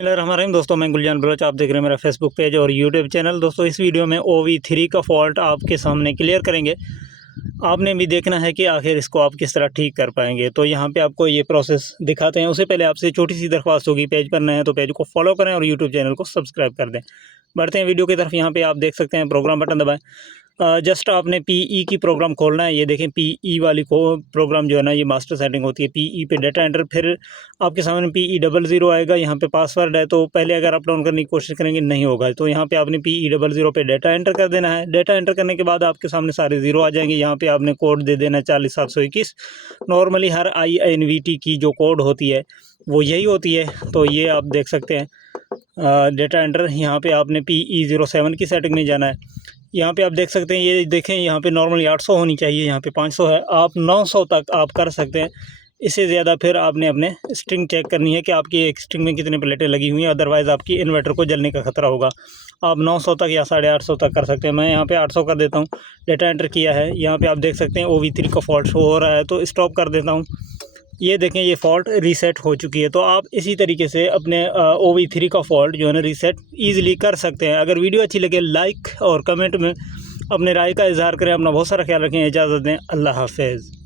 बिस्मिल्लाहिर्रहमानिर्रहीम। दोस्तों मैं गुलजान बलोच, आप देख रहे हैं मेरा फेसबुक पेज और यूट्यूब चैनल। दोस्तों इस वीडियो में OV3 का फॉल्ट आपके सामने क्लियर करेंगे। आपने भी देखना है कि आखिर इसको आप किस तरह ठीक कर पाएंगे। तो यहाँ पे आपको ये प्रोसेस दिखाते हैं। उससे पहले आपसे छोटी सी दरख्वास्त होगी, पेज पर नए हैं तो पेज को फॉलो करें और यूट्यूब चैनल को सब्सक्राइब कर दें। बढ़ते हैं वीडियो की तरफ। यहाँ पे आप देख सकते हैं प्रोग्राम बटन दबाएं। जस्ट आपने PE की प्रोग्राम खोलना है। ये देखें PE वाली को प्रोग्राम जो है ना, ये मास्टर सेटिंग होती है। PE पे डाटा एंटर, फिर आपके सामने PE00 आएगा। यहाँ पे पासवर्ड है, तो पहले अगर आप डाउन करने की कोशिश करेंगे नहीं होगा। तो यहाँ पे आपने PE00 पे डाटा एंटर कर देना है। डाटा एंटर करने के बाद आपके सामने सारे ज़ीरो आ जाएंगे। यहाँ पे आपने कोड दे देना है 40721। नॉर्मली हर INVT की जो कोड होती है वो यही होती है। तो ये आप देख सकते हैं डाटा एंटर। यहाँ पे आपने PE07 की सेटिंग में जाना है। यहाँ पे आप देख सकते हैं, ये देखें यहाँ पे नॉर्मली 800 होनी चाहिए, यहाँ पे 500 है। आप 900 तक आप कर सकते हैं। इससे ज़्यादा फिर आपने अपने स्ट्रिंग चेक करनी है कि आपकी एक स्ट्रिंग में कितनी प्लेटें लगी हुई हैं, अदरवाइज़ आपकी इन्वर्टर को जलने का खतरा होगा। आप 900 तक या 850 तक कर सकते हैं। मैं यहाँ पे 800 कर देता हूँ। डाटा एंटर किया है। यहाँ पे आप देख सकते हैं OV3 का फॉल्ट शो हो रहा है, तो स्टॉप कर देता हूँ। ये देखें, ये फॉल्ट रीसेट हो चुकी है। तो आप इसी तरीके से अपने OV3 का फॉल्ट जो है ना रीसेट ईजिली कर सकते हैं। अगर वीडियो अच्छी लगे लाइक और कमेंट में अपने राय का इजहार करें। अपना बहुत सारा ख्याल रखें। इजाज़त दें। अल्लाह हाफ़िज़।